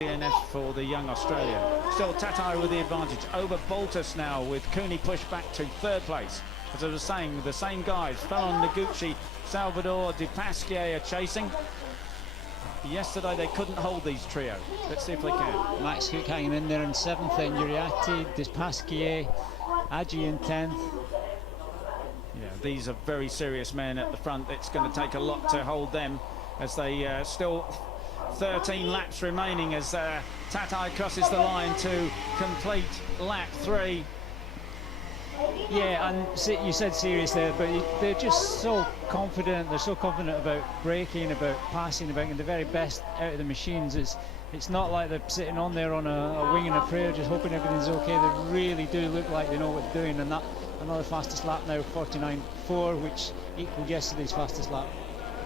DNF for the young Australian. Still Tatai with the advantage over Baltus now, with Cooney pushed back to third place. As I was saying, the same guys, Fallon, Noguchi, Salvador, De Pasquier are chasing. Yesterday they couldn't hold these trio. Let's see if they can. Max Cook hanging in there in 7th, then Uriati, De Pasquier, Agi in 10th. Yeah, these are very serious men at the front. It's going to take a lot to hold them, as they still 13 laps remaining as Tatai crosses the line to complete lap 3. Yeah, and you said serious there, but they're just so confident. They're so confident about braking, about passing, about getting the very best out of the machines. It's not like they're sitting on there on a wing and a prayer, just hoping everything's okay. They really do look like they know what they're doing, and that another fastest lap now, 49.4, which equaled yesterday's fastest lap.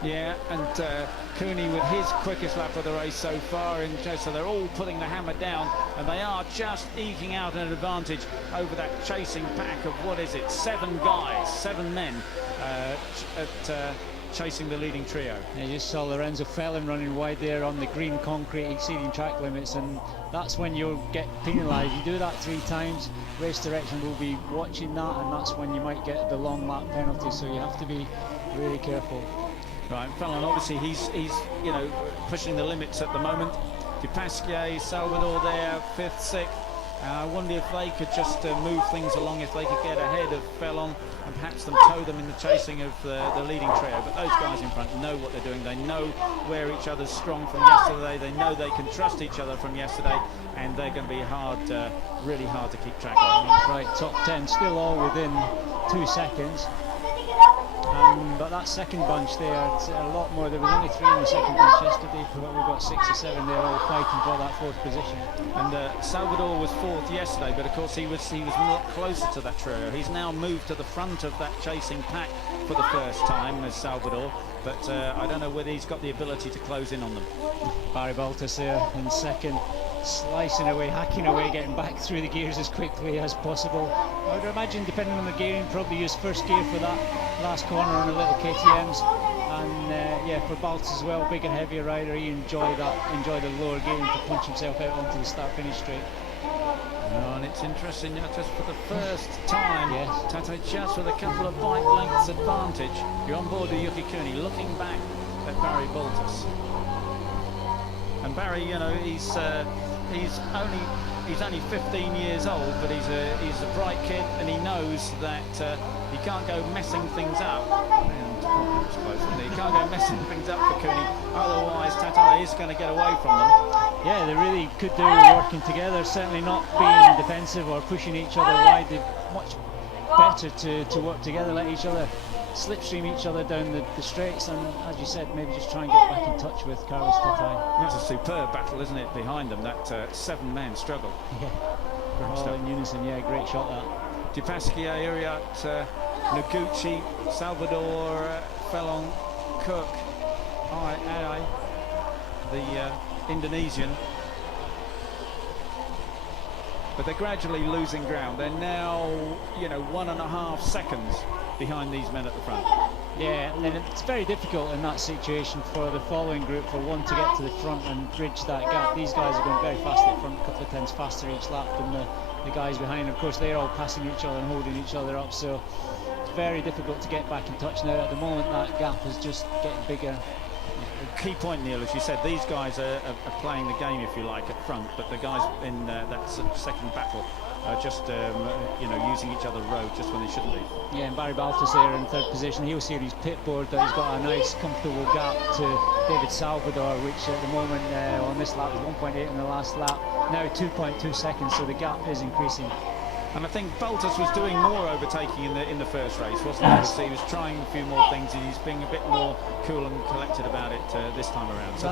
Yeah, and Cooney with his quickest lap of the race so far, so they're all putting the hammer down, and they are just eking out an advantage over that chasing pack of, what is it, 7 guys, 7 men chasing the leading trio. Yeah, you just saw Lorenzo Fellin running wide there on the green concrete, exceeding track limits, and that's when you'll get penalised. You do that 3 times, race direction will be watching that, and that's when you might get the long lap penalty, so you have to be really careful. Right, Fallon, obviously he's pushing the limits at the moment. De Pasquier, Salvador there, 5th, 6th. I wonder if they could just move things along, if they could get ahead of Fallon and perhaps tow them in the chasing of the leading trio. But those guys in front know what they're doing. They know where each other's strong from yesterday. They know they can trust each other from yesterday, and they're going to be hard, really hard to keep track of. Right, top 10 still all within 2 seconds. But that second bunch there, it's a lot more. There was only 3 in the second bunch yesterday, but we've got 6 or 7 there all fighting for that 4th position. And Salvador was 4th yesterday, but of course he was a lot closer to that trio. He's now moved to the front of that chasing pack for the first time as Salvador, but I don't know whether he's got the ability to close in on them. Barry Baltus there in 2nd, slicing away, hacking away, getting back through the gears as quickly as possible. I would imagine, depending on the gearing, probably use 1st gear for that last corner on the little KTMs. And yeah, for Baltus as well, big and heavier rider, he enjoyed the lower gearing to punch himself out onto the start-finish straight. Oh, and it's interesting, just for the first time, yes, Tatai just with a couple of bike lengths advantage. You're on board with Yuki Cooney, looking back at Barry Baltus. And Barry, he's only 15 years old, but he's a bright kid, and he knows that he can't go messing things up. He can't go messing things up for Cooney, otherwise Tatai is going to get away from them. Yeah, they really could do working together, certainly not being defensive or pushing each other wide. They're much better to work together, let each other slipstream each other down the straights, and as you said, maybe just try and get back in touch with Carlos Tatai. That's a superb battle, isn't it, behind them, that 7-man struggle. Yeah, all in unison. Yeah, great shot that. De Pasquier, Uriat, Noguchi, Salvador, Fallon, Cook, Ai, the Indonesian. But they're gradually losing ground. They're now, 1.5 seconds behind these men at the front. Yeah, and then it's very difficult in that situation for the following group, for one to get to the front and bridge that gap. These guys are going very fast at the front, a couple of times faster each lap than the guys behind. Of course, they're all passing each other and holding each other up, so it's very difficult to get back in touch now. At the moment, that gap is just getting bigger. Key point, Neil, as you said, these guys are playing the game, if you like, at front, but the guys in that second battle are just using each other's road just when they shouldn't be. Yeah, and Barry Baltus there in 3rd position. He'll see his pit board that he's got a nice comfortable gap to David Salvador, which at the moment on this lap was 1.8 in the last lap, now 2.2 seconds, so the gap is increasing. And I think Baltus was doing more overtaking in the first race, wasn't he? Yes. He was trying a few more things, and he's being a bit more cool and collected about it this time around. So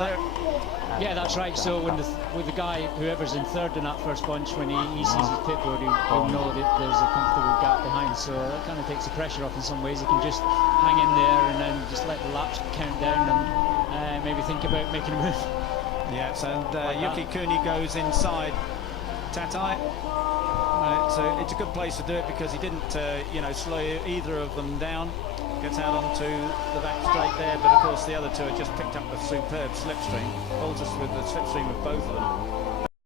yeah, that's right. So with the guy, whoever's in 3rd in that first bunch, when he sees his pit board, he'll know that there's a comfortable gap behind. So that kind of takes the pressure off in some ways. He can just hang in there and then just let the laps count down and maybe think about making a move. Yeah, so Yuki Cooney goes inside Tatai. It's a good place to do it because he didn't, slow either of them down. Gets out onto the back straight there, but of course the other two have just picked up a superb slipstream. Boltus with the slipstream of both of them.